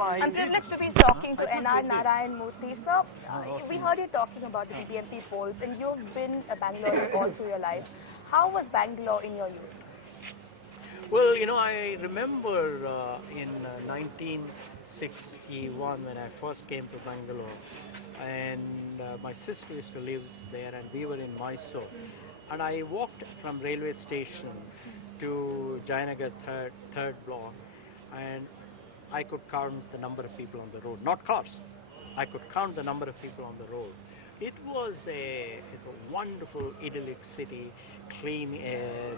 I'm privileged to be talking to Narayana Murthy. Sir, we heard you talking about the BBMP polls, and you've been a Bangalore all through your life. How was Bangalore in your youth? Well, I remember in 1961 when I first came to Bangalore, and my sister used to live there, and we were in Mysore. And I walked from railway station to Jayanagar third block, and I could count the number of people on the road, not cars. I could count the number of people on the road. It was a wonderful, idyllic city, clean air.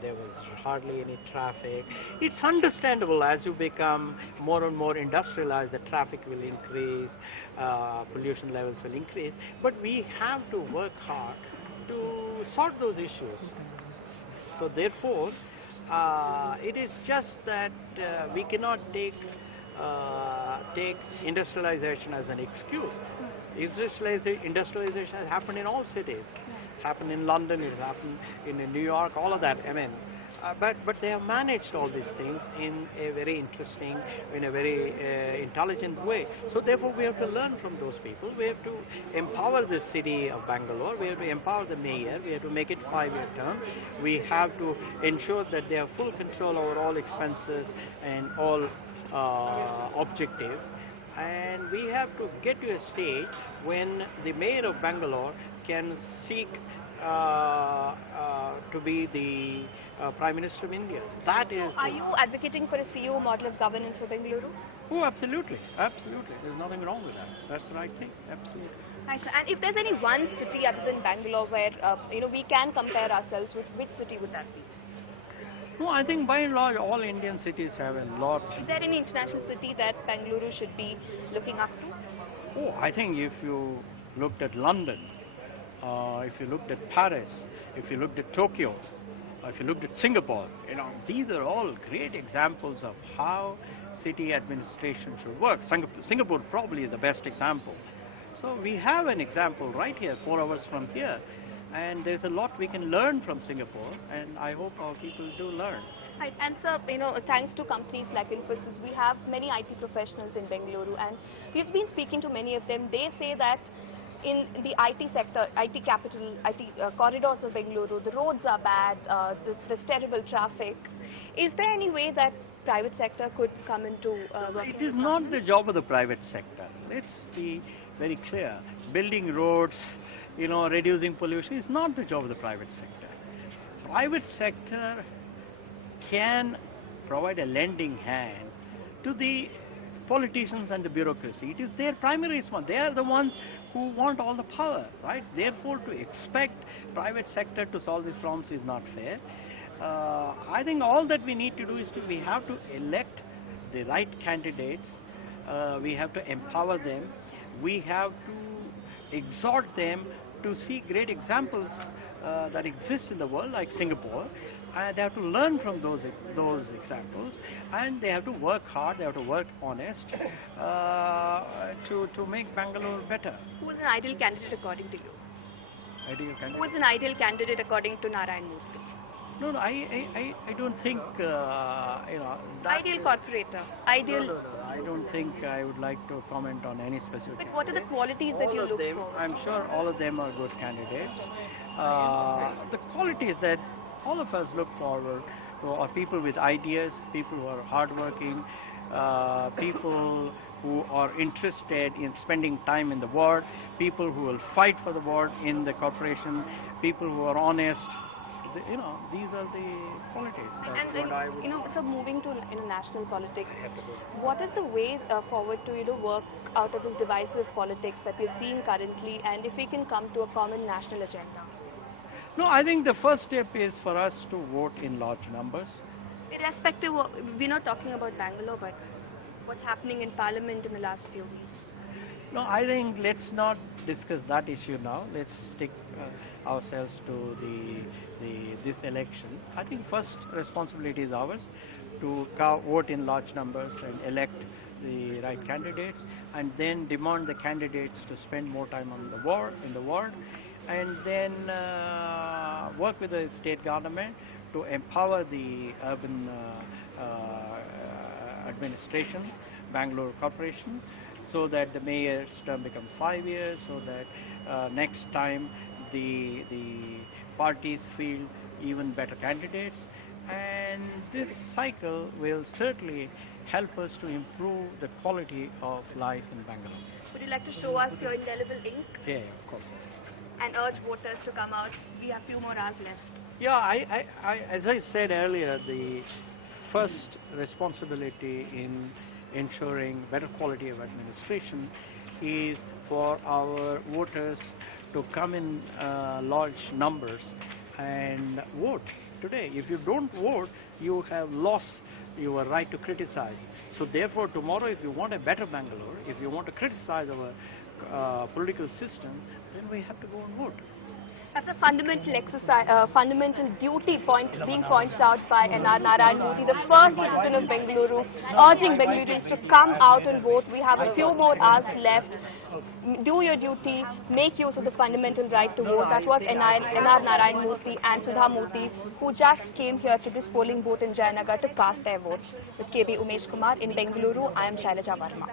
There was hardly any traffic. It's understandable as you become more and more industrialized, the traffic will increase, pollution levels will increase. But we have to work hard to sort those issues. So therefore, it is just that we cannot take industrialization as an excuse. Industrialization has happened in all cities. It happened in London, it happened in New York, all of that. I mean, but they have managed all these things in a very interesting, in a very intelligent way. So therefore, we have to learn from those people. We have to empower the city of Bangalore. We have to empower the mayor. We have to make it 5-year term. We have to ensure that they have full control over all expenses and all objectives. And we have to get to a stage when the mayor of Bangalore can seek to be the Prime Minister of India. That is. Are you advocating for a CEO model of governance for Bengaluru? Oh, absolutely, absolutely. There's nothing wrong with that. That's the right thing. Absolutely. Thanks. And if there's any one city other than Bangalore where we can compare ourselves with, which city would that be? No, I think by and large all Indian cities have a lot. Is there any international city that Bengaluru should be looking up to? Oh, I think if you looked at London, if you looked at Paris, if you looked at Tokyo, if you looked at Singapore, these are all great examples of how city administration should work. Singapore probably is the best example. So we have an example right here, 4 hours from here. And there's a lot we can learn from Singapore, and I hope our people do learn. Right. And sir, thanks to companies like Infosys, we have many IT professionals in Bengaluru, and we've been speaking to many of them. They say that in the IT sector, IT capital, IT corridors of Bengaluru, the roads are bad, there's terrible traffic. Is there any way that private sector could come into working? It is not the job of the private sector. Let's be very clear. Building roads, reducing pollution is not the job of the private sector. Private sector can provide a lending hand to the politicians and the bureaucracy. It is their primary response. They are the ones who want all the power, right? Therefore, to expect private sector to solve these problems is not fair. I think all that we need to do is we have to elect the right candidates. We have to empower them. We have to exhort them to see great examples that exist in the world, like Singapore. They have to learn from those examples, and they have to work hard, they have to work honest to make Bangalore better. Who is an ideal candidate according to you? Ideal candidate? Who is an ideal candidate according to Narayana Murthy? No, I don't think, Ideal corporator. Ideal. No, I don't think I would like to comment on any specific. But what are the qualities that you look for? I'm sure all of them are good candidates. The qualities that all of us look forward to are people with ideas, people who are hardworking, people who are interested in spending time in the ward, people who will fight for the ward in the corporation, people who are honest. These are the qualities. So moving to national politics, what is the way forward to work out of this divisive politics that we're seeing currently, and if we can come to a common national agenda? No, I think the first step is for us to vote in large numbers. Irrespective, we're not talking about Bangalore, but what's happening in Parliament in the last few weeks? No, I think let's not discuss that issue now. Let's stick ourselves to this election. I think first responsibility is ours to vote in large numbers and elect the right candidates, and then demand the candidates to spend more time on in the ward, and then work with the state government to empower the urban administration, Bangalore Corporation, so that the mayor's term becomes 5 years, so that next time the parties field even better candidates, and this cycle will certainly help us to improve the quality of life in Bangalore. Would you like to show us your indelible ink? Yeah, of course. And urge voters to come out? We have few more hours left. Yeah, as I said earlier, the first responsibility in ensuring better quality of administration is for our voters to come in large numbers and vote today. If you don't vote, you have lost your right to criticize. So therefore, tomorrow, if you want a better Bangalore, if you want to criticize our political system, then we have to go and vote. That's a fundamental exercise, fundamental duty being pointed out by N.R. Narayana Murthy, the first citizen of Bengaluru, urging Bengaloreans to come out and vote. We have a few more hours left. Do your duty, make use of the fundamental right to vote. That was N.R. Narayana Murthy and Sudha Murthy, who just came here to this polling booth in Jayanagar to cast their votes. With KB Umesh Kumar in Bengaluru, I am Shylaja Varma.